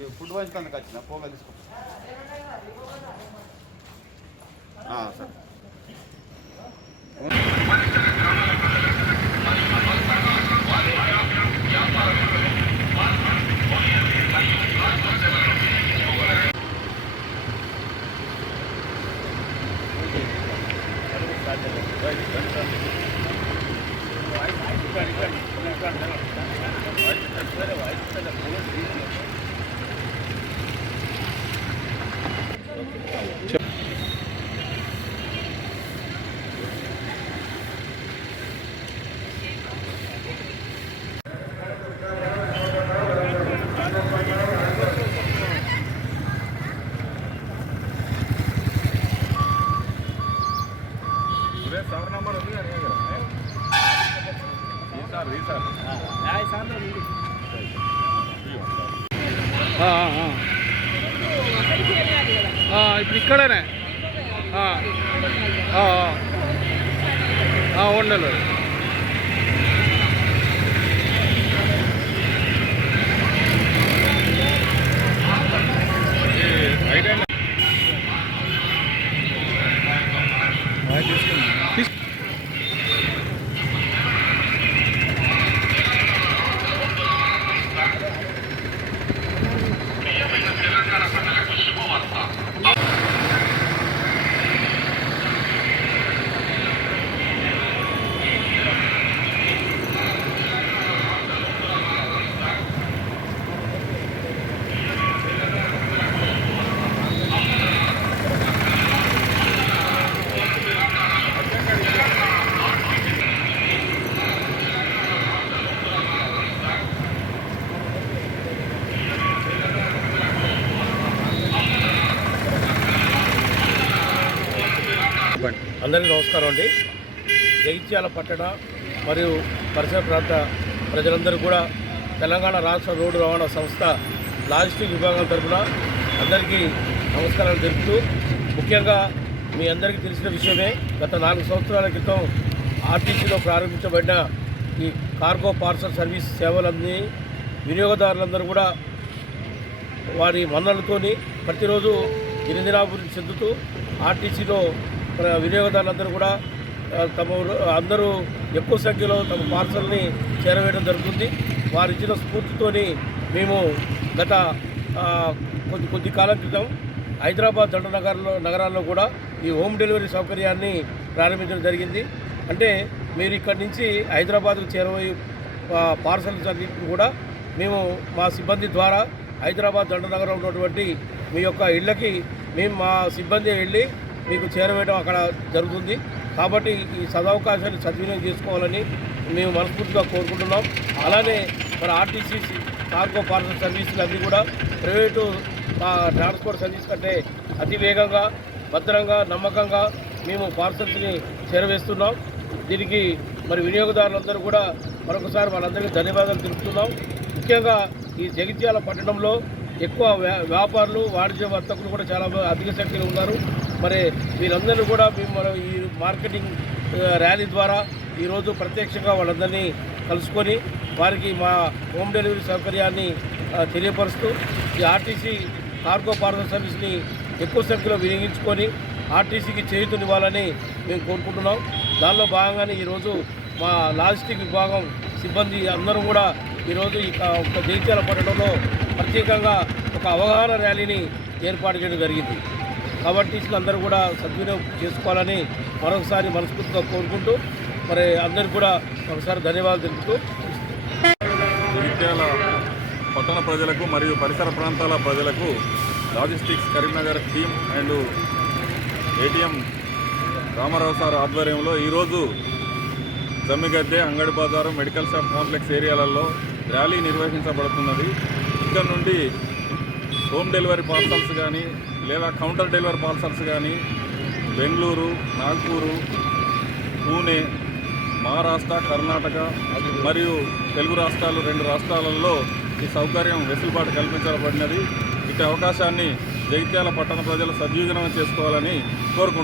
ఈ ఫుడ్ వంచుతందుకు వచ్చిన పోగా తీసుకో. ఆ, సరే. ఆ, ఆ, ఆ. ఇప్పుడు ఇక్కడనే ఆ. అందరికీ నమస్కారం అండి. జగిత్యాల పట్టణ మరియు పరిసర ప్రాంత ప్రజలందరూ కూడా తెలంగాణ రాష్ట్ర రోడ్డు రవాణా సంస్థ లాజిస్టిక్ విభాగం తరఫున అందరికీ నమస్కారాలు తెలుపుతూ ముఖ్యంగా మీ అందరికీ తెలిసిన విషయమే గత నాలుగు సంవత్సరాల క్రితం ఆర్టీసీలో ప్రారంభించబడిన ఈ కార్గో పార్సల్ సర్వీస్ సేవలన్నీ వినియోగదారులందరూ కూడా వారి మన్నలతోని ప్రతిరోజు గిరిదిరాభివృద్ధి చెందుతూ ఆర్టీసీలో వినియోగదారులందరూ కూడా తమ అందరూ ఎక్కువ సంఖ్యలో తమ పార్సల్ని చేరవేయడం జరుగుతుంది. వారు ఇచ్చిన స్ఫూర్తితోని మేము గత కొద్ది కొద్ది కాలం క్రితం హైదరాబాద్ దండ నగరంలో నగరాల్లో కూడా ఈ హోమ్ డెలివరీ సౌకర్యాన్ని ప్రారంభించడం జరిగింది. అంటే మీరు ఇక్కడి నుంచి హైదరాబాద్కు చేరబోయే ఆ, పార్సల్ కూడా మేము మా సిబ్బంది ద్వారా హైదరాబాద్ దండనగరంలో ఉన్నటువంటి మీ యొక్క ఇళ్ళకి మేము మా సిబ్బంది వెళ్ళి మీకు చేరవేయడం అక్కడ జరుగుతుంది. కాబట్టి ఈ సదవకాశాన్ని సద్వినియోగం చేసుకోవాలని మేము మనస్ఫూర్తిగా కోరుకుంటున్నాం. అలానే మన ఆర్టీసీ కార్గో పార్సల్ సర్వీసులు అన్నీ కూడా ప్రైవేటు ట్రాన్స్పోర్ట్ సర్వీస్ కంటే అతి వేగంగా భద్రంగా నమ్మకంగా మేము పార్సల్స్ని చేరవేస్తున్నాం. దీనికి మరి వినియోగదారులందరూ కూడా మరొకసారి వాళ్ళందరికీ ధన్యవాదాలు తెలుపుతున్నాం. ముఖ్యంగా ఈ జగిత్యాల పట్టణంలో ఎక్కువ వ్యా- వ్యాపారులు వాణిజ్య వర్తకులు కూడా చాలా అధిక సంఖ్యలో ఉన్నారు. మరి వీరందరూ కూడా మేము ఈ మార్కెటింగ్ ర్యాలీ ద్వారా ఈరోజు ప్రత్యక్షంగా వాళ్ళందరినీ కలుసుకొని వారికి మా హోమ్ డెలివరీ సౌకర్యాన్ని తెలియపరుస్తూ ఈ ఆర్టీసీ కార్గో పార్సల్ సర్వీస్ని ఎక్కువ సంఖ్యలో వినియోగించుకొని ఆర్టీసీకి చేయుతునివ్వాలని మేము కోరుకుంటున్నాం. దానిలో భాగంగానే ఈరోజు మా లాజిస్టిక్ విభాగం సిబ్బంది అందరూ కూడా ఈరోజు ఈ ఒక జైత్యాల పట్టణంలో ప్రత్యేకంగా ఒక అవగాహన ర్యాలీని ఏర్పాటు చేయడం జరిగింది. కాబట్టి అందరూ కూడా సద్వినియోగం చేసుకోవాలని మరొకసారి మనస్ఫూర్తిగా కోరుకుంటూ మరి అందరికీ కూడా ఒకసారి ధన్యవాదాలు తెలుపుతూ విద్యాల పట్టణ ప్రజలకు మరియు పరిసర ప్రాంతాల ప్రజలకు logistics Karimnagar team and ATM Ramarao sir ఆధ్వర్యంలో ఈరోజు జమ్మిగద్దె అంగడి బజారు మెడికల్ షాప్ కాంప్లెక్స్ ఏరియాలలో ర్యాలీ నిర్వహించబడుతున్నది. ఇక్కడ నుండి హోమ్ డెలివరీ పార్సల్స్ కానీ లేదా కౌంటర్ డెలివరీ పార్సల్స్ కానీ బెంగళూరు నాగ్పూరు పూణే మహారాష్ట్ర కర్ణాటక మరియు తెలుగు రాష్ట్రాలు రెండు రాష్ట్రాలలో ఈ సౌకర్యం వెసులుబాటు కల్పించబడినది. ఇటు అవకాశాన్ని జగిత్యాల పట్టణ ప్రజలు సద్వినియోగం చేసుకోవాలని కోరుకుంటున్నాను